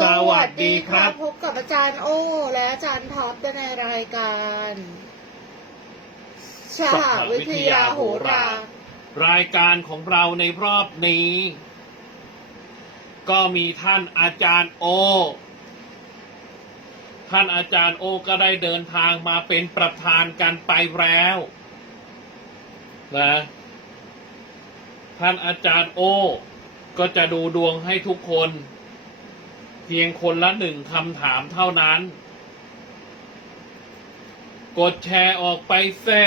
สวัสดีครับ พบกับอาจารย์โอ และอาจารย์ท็อปในรายการชาวิทยาโหรา รายการของเราในรอบนี้ ก็มีท่านอาจารย์โอ ท่านอาจารย์โอก็ได้เดินทางมาเป็นประธานกันไปแล้วนะท่านอาจารย์โอ ก็จะดูดวงให้ทุกคน เพียงคนละหนึ่งคำถามเท่านั้น กดแชร์ออกไปแท้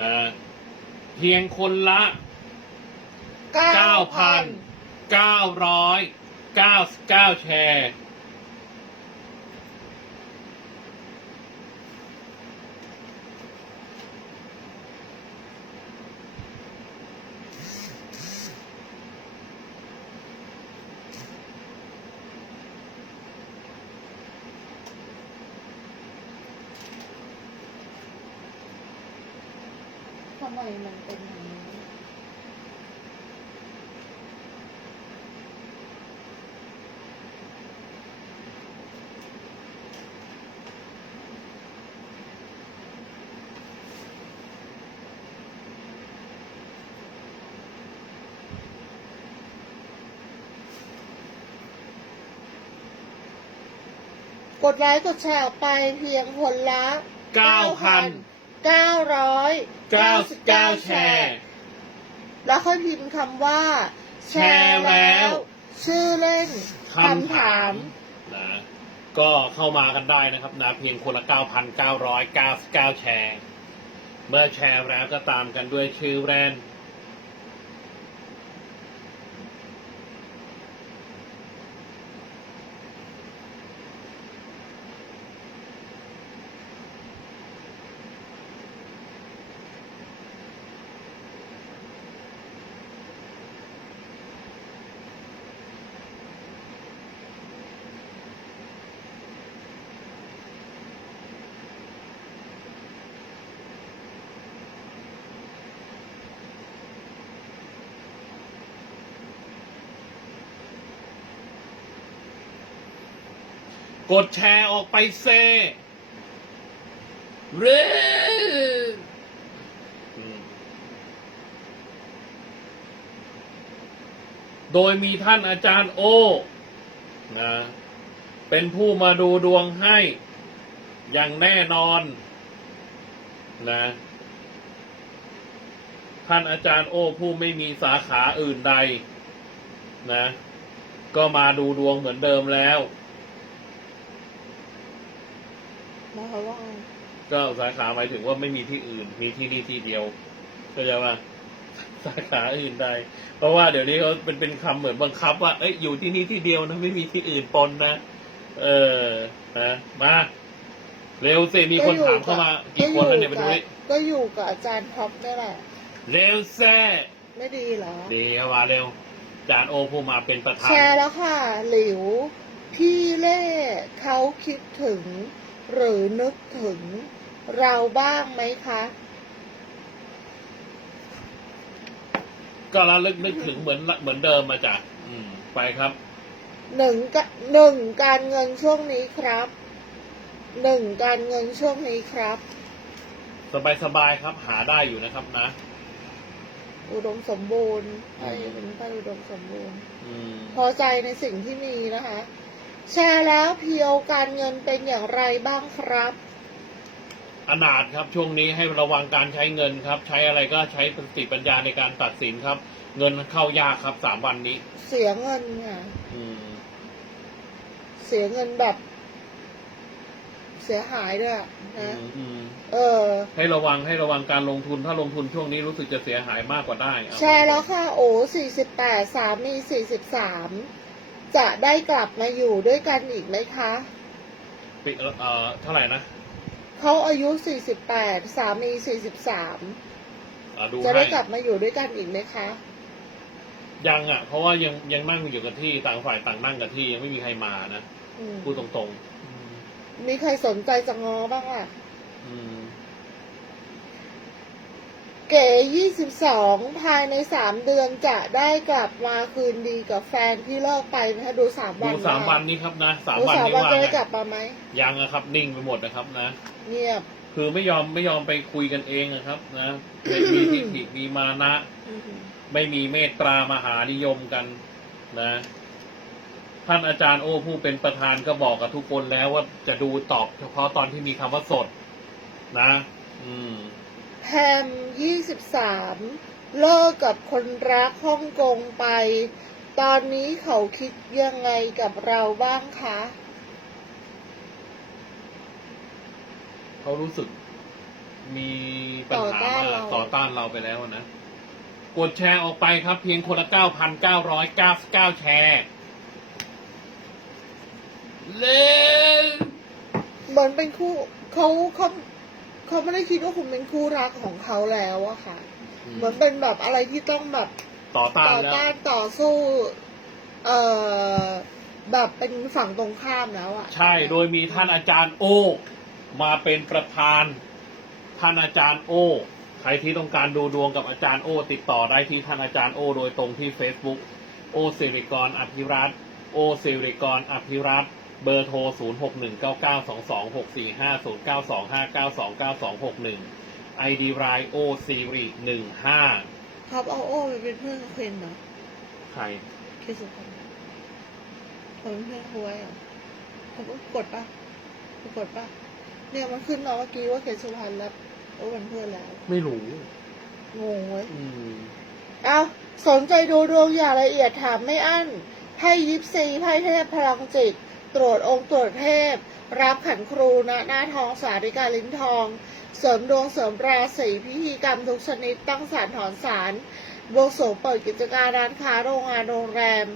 อ่าเพียงคนละ 9,999 แชร์ ทำไมมันเป็นอย่างนี้กดไลค์กดแชร์ออกไปเพียงคนละ 9,000เก้าร้อย99 แชร์ แล้วค่อยพิมพ์คำว่า แชร์แล้ว ชื่อเล่นคำถาม นะก็เข้ามากันได้นะครับนะเพียงคนละ 9,999 แชร์ เมื่อแชร์แล้วก็ตามกันด้วยชื่อแบรนด์ กดแชร์ออกไปเซเรอืมโดยมีท่านอาจารย์โอนะเป็นผู้มาดูดวงให้อย่างแน่นอนนะท่านอาจารย์โอผู้ไม่มีสาขาอื่นใด นะ ก็มาดูดวงเหมือนเดิมแล้ว นะคะว่าก็สาขาหมายถึงว่าไม่มีที่อื่น มีที่นี่ที่เดียวเข้าใจว่าสาขาอื่นใดเพราะว่าเดี๋ยวนี้เขาเป็นเป็นคำเหมือนบังคับ ว่าเอ้ยอยู่ที่นี่ที่เดียวนะไม่มีที่อื่นปนนะเออนะมาเร็วสิมีคนถามเข้ามากี่คนแล้วเนี่ยไปดูดิก็อยู่กับอาจารย์ท็อปนี่แหละเร็วแซ่ไม่ดีเหรอดีเข้ามาเร็วจานโอผู้มาเป็นประธานแชร์แล้วค่ะ หลิวพี่เล่เขาคิดถึง หรือนึกถึงเราบ้างไหมคะ ก็ระลึกนึกถึงเหมือนเหมือนเดิมมาจากอืม ไปครับ หนึ่งกะหนึ่งการเงินช่วงนี้ครับหนึ่งการเงินช่วงนี้ครับ สบายสบายๆครับ หาได้อยู่นะครับนะ อุดมสมบูรณ์ไพ่เป็นไพ่อุดมสมบูรณ์ อืม พอใจในสิ่งที่มีนะคะ แชร์แล้วเพียวการเงินเป็นอย่างไรบ้างครับ อนาถครับช่วงนี้ให้ระวังการใช้เงินครับ ใช้อะไรก็ใช้สติปัญญาในการตัดสินครับ เงินเข้ายากครับสามวันนี้ เสียเงินค่ะอืมเสียเงินแบบ เสียหายด้วยอะอืนะมอืมเออ ให้ระวังให้ระวังการลงทุนถ้าลงทุนช่วงนี้รู้สึกจะเสียหายมากกว่าได้เอาแชร์แล้วค่ะ โอ้สี่สิบแปดสามีสี่สิบสาม จะได้กลับมาอยู่ด้วยกันอีกไหมคะปิเอ่อเท่าไหร่นะเขาอายุสี่สิบแปดสามีสี่สิบสามอ่าดูจะให้ได้กลับมาอยู่ด้วยกันอีกไหมคะ ยังอะ เพราะว่ายังยังนั่งอยู่กับที่ต่างฝ่ายต่างนั่งกับที่ยังไม่มีใครมานะอืมพูดตรงๆอืมมีใครสนใจจะงอบ้างอะ อืม เก๋ยี่สิบสองภายในสามเดือนจะได้กลับมาคืนดีกับแฟนที่เลิกไปนะคะดูสามวันดูสามะวันนี้ครับนะสามดูวันสามนี้วันว่าจะได้ไงกลับมาไหมยังนะครับ นิ่งไปหมดนะครับนะ เงียบ คือไม่ยอมไม่ยอมไปคุยกันเองนะครับ นะไม่มีทิฏฐิมีมานะอืมไม่มีเมตตามหานิยมกันนะ ท่านอาจารย์โอ้ผู้เป็นประธานก็บอกกับทุกคนแล้วว่าจะดูตอบเฉพาะตอนที่มีคำว่าสด นะ อืม แพมยี่สิบสามเลิกกับคนรักฮ่องกงไป ตอนนี้เขาคิดยังไงกับเราบ้างคะ เขารู้สึกมีปัญหามากต่อต้านเราไปแล้วนะ กดแชร์ออกไปครับ เพียงคนละเก้าพันเก้าร้อยเก้าเก้าแชร์ เล่นเหมือนเป็นคู่เขาเขา เขาไม่ได้คิดว่าคุณเป็นคู่รักของเขาแล้วอะค่ะ เหมือนเป็นแบบอะไรที่ต้องแบบต่อต้านต่อแล้ว ต้านต่อสู้ เอ่อแบบเป็นฝั่งตรงข้ามแล้วอะใช่ โดยมีท่านอาจารย์โอ มาเป็นประธาน ท่านอาจารย์โอ ใครที่ต้องการดูดวงกับอาจารย์โอ ติดต่อได้ที่ท่านอาจารย์โอ โดยตรงที่ Facebook โอสิริกรอภิรัตน์โอสิริกรอภิรัตน์ เบอร์โทร 0 6 1 9 9 2 2 6 4 5 0 9 2 5 9 2 9 2 6 1 ID รายโอซีรี15ครับเอาโอ้ไปเป็นเพื่อนกับเคนเหรอใครเคสุพรรณเขาเป็นเพื่อนเขาไว้เหรอเขาก็กดปะเขากดปะเนี่ยมันขึ้นมาเมื่อกี้ว่าเคสุพรรณแล้วโอ้เป็นเพื่อนแล้วไม่รู้ งงเว้ยอืม เอาสนใจดูดวงอย่างละเอียดถามไม่อั้นไพ่ยิปซีไพ่เทพพลังจิต ตรวจองค์ตรวจเทพ รับขันครูณหน้าทองสาริกาลิ้นทอง เสริมดวงเสริมราศีพิธีกรรมทุกชนิดตั้งสารถอนสารบวงสรวงเปิดกิจการร้านค้าโรงงานโรงแรม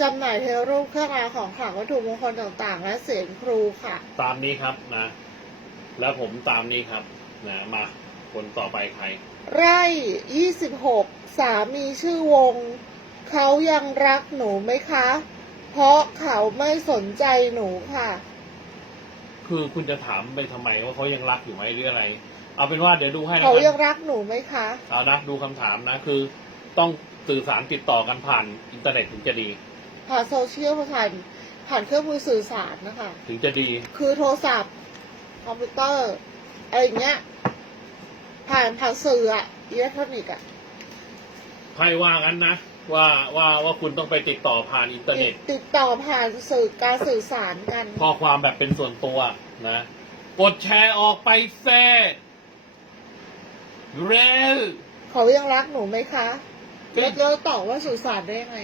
จำหน่ายเทวรูปเครื่องรางของขลังวัตถุมงคลต่างๆ และเสียงครูค่ะ ตามนี้ครับนะ แล้วผมตามนี้ครับนะมาคนต่อไปใคร ไร่26สามีชื่อวง เขายังรักหนูไหมคะ เพราะเขาไม่สนใจหนูค่ะ คือคุณจะถามไปทำไมว่าเขายังรักอยู่ไหมหรืออะไร เอาเป็นว่าเดี๋ยวดูให้นะเขาคยัรังบรักหนูไหมคะ เอานะดูคำถามนะคือ ต้องสื่อสารติดต่อกันผ่านอินเทอร์เน็ตถึงจะดี ผ่านโซเชียลผ่านผ่านเครื่องมือสื่อสารนะคะ ถึงจะดี คือโทรศัพท์คอมพิวเตอร์อะไรอย่างเงี้ย ผ่านผ่านสื่ออะอิเล็กทรอนิกส์อะ ไพ่ว่างั้นนะ ว่าว่าว่าคุณต้องไปติดต่อผ่านอินเทอร์เน็ต ติดต่อผ่านสื่อการสื่อสารกันข้อความแบบเป็นส่วนตัวนะ กดแชร์ออกไปเซ่เร็วเขายังรักหนูไหมคะก็แล้วแล้วตอบว่าสื่อสารได้ยังไง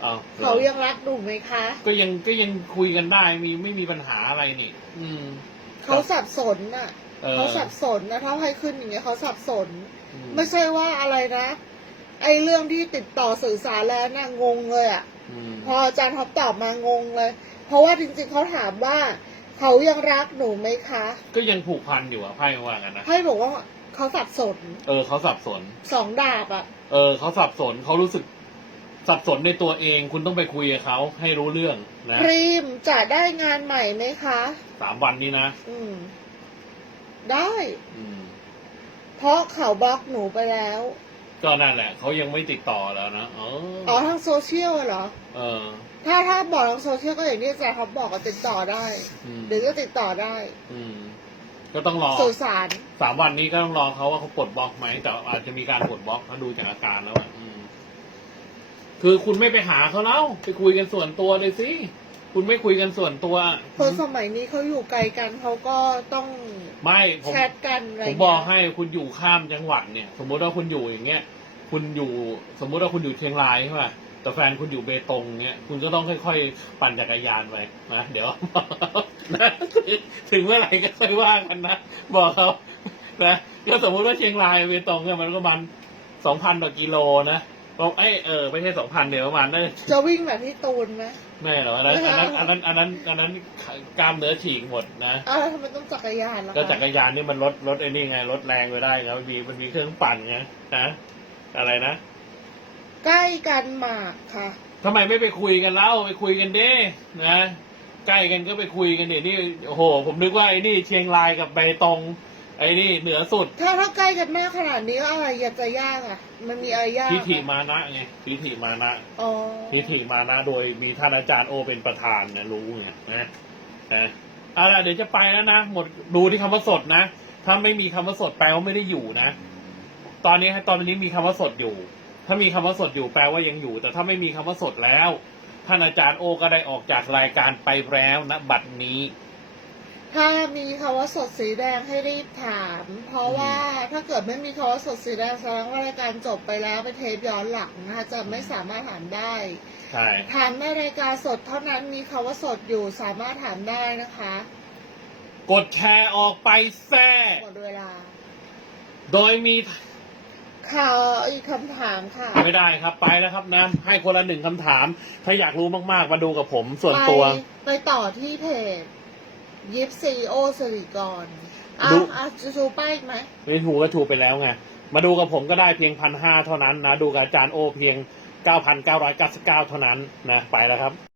เอาเขายังรักหนูไหมคะ ก็ยังก็ยังคุยกันได้มีไม่มีปัญหาอะไรนี่ อืมเขาสับสนน่ะเออเขาสับสนนะถ้าให้ขึ้นอย่างเงี้ยเขาสับสนอืไม่ใช่ว่าอะไรนะ ไอเรื่องที่ติดต่อสื่อสารแล้วน่ะงงเลยอะ่ะอืมพออาจารย์ท็อปตอบมางงเลย เพราะว่าจริงๆเขาถามว่า เขายังรักหนูไหมคะ ก็ยังผูกพันอยู่อะไพ่ว่ากันนะให้บอกว่าเขาสับสนเออเขาสับสน สองดาบอะ่ะ เออเขาสับสนเขารู้สึกสับสนในตัวเอง คุณต้องไปคุยกับเขาให้รู้เรื่องนะพรีมจะได้งานใหม่ไหมคะ สามวันนี้นะอืม ได้ อืม เพราะเขาบล็อกหนูไปแล้ว ก็นั่นแหละเขายังไม่ติดต่อแล้วนะเออ๋ออทางโซเชียลเหรอ เออ ถ้าถ้าบอกทางโซเชียลก็อย่างที่อาจารย์ท็อปบอกก็ติดต่อได้อืมหรือก็ติดต่อได้อืม ก็ต้องรอสื่อสารสามวันนี้ก็ต้องรอเขาว่าเขาปลดบล็อกไหมแต่อาจจะมีการปลดบล็อกถ้าดูจากอาการแล้วอะอืม คือคุณไม่ไปหาเขาแล้วไปคุยกันส่วนตัวเลยสิคุณไม่คุยกันส่วนตัว คนสมัยนี้เขาอยู่ไกลกันเขาก็ต้อง ไม่ผมแชทกันอะไรผมเงี้ยบอกให้คุณอยู่ข้ามจังหวัดเนี่ย สมมุติว่าคุณอยู่อย่างเงี้ย คุณอยู่สมมุติว่าคุณอยู่เชียงรายใช่ป่ะแต่แฟนคุณอยู่เบตงเงี้ย คุณก็ต้องค่อยๆ ปั่นจักรยานไปนะเดี๋ยวนะถึงเมื่อไหร่ก็ค่อยว่ากันนะ บอกเขานะก็สมมุติว่าเชียงรายเบตงเนี่ยมันก็ประมันสองพันกว่ากิโลนะ บอกไอ้ยเออไม่ใช่สองพันเดี๋ยวประมาณได้จะวิ่งแบบพี่ตูนไหมไม่หรอกอันนั้นอันนั้นอันนั้นอันนั้นอันนั้นกล้ามเนื้อฉีกหมดนะอ้าวแล้วทำไมต้องจักรยานล่ะก็คะจักรยานนี่มันลดลดไอ้นี่ไงลดแรงไปได้ไงมันมีมันมีเครื่องปั่นไงนะอะไรนะใกล้กันหมากค่ะ ทำไมไม่ไปคุยกันเล่าไปคุยกันเด้นะใกล้กันก็ไปคุยกันเดี๋ยวนี่โอ้โห ผมนึกว่าไอ้นี่เชียงรายกับใบตอง ไอ้นี่เหนือสุดถ้าถ้าใกล้กันมากขนาดนี้ก็อะไรอยากจะยากอะ มันมีอะไรยากทิฏฐิอะมานะไงทิฏฐิมานะอ๋อทิฏฐิมานะโดยมีท่านอาจารย์โอเป็นประธานนะรู้ไงนะนะเอาล่ะเดี๋ยวจะไปแล้วนะหมดดูที่คำว่าสดนะถ้าไม่มีคำว่าสดแปลว่าไม่ได้อยู่นะ ตอนนี้ตอนนี้มีคำว่าสดอยู่ ถ้ามีคำว่าสดอยู่แปลว่ายังอยู่ แต่ถ้าไม่มีคำว่าสดแล้ว ท่านอาจารย์โอก็ได้ออกจากรายการไปแล้วนะบัดนี้ ถ้ามีคำว่าสดสีแดงให้รีบถาม เพราะว่าถ้าเกิดไม่มีคำว่าสดสีแดงแสดงว่ารายการจบไปแล้วเป็นเทปย้อนหลังนะคะจะไม่สามารถถามได้ใช่ถามในรายการสดเท่านั้นมีคำว่าสดอยู่สามารถถามได้นะคะ กดแชร์ออกไปแท้หมดเวลา โดยมีข่าวอีกคำถามค่ะ ไม่ได้ครับไปแล้วครับนะให้คนละหนึ่งคำถาม ถ้าอยากรู้มากๆมาดูกับผมส่วนตัว ไปไปต่อที่เพจ ยิปซีโอสิริกรอะดู อะจะชูป้ายอีกไหมไม่ถูกก็ถูกไปแล้วไง มาดูกับผมก็ได้เพียงพันห้าเท่านั้นนะ ดูกับอาจารย์โอเพียง 9,999 เท่านั้นนะ ไปแล้วครับ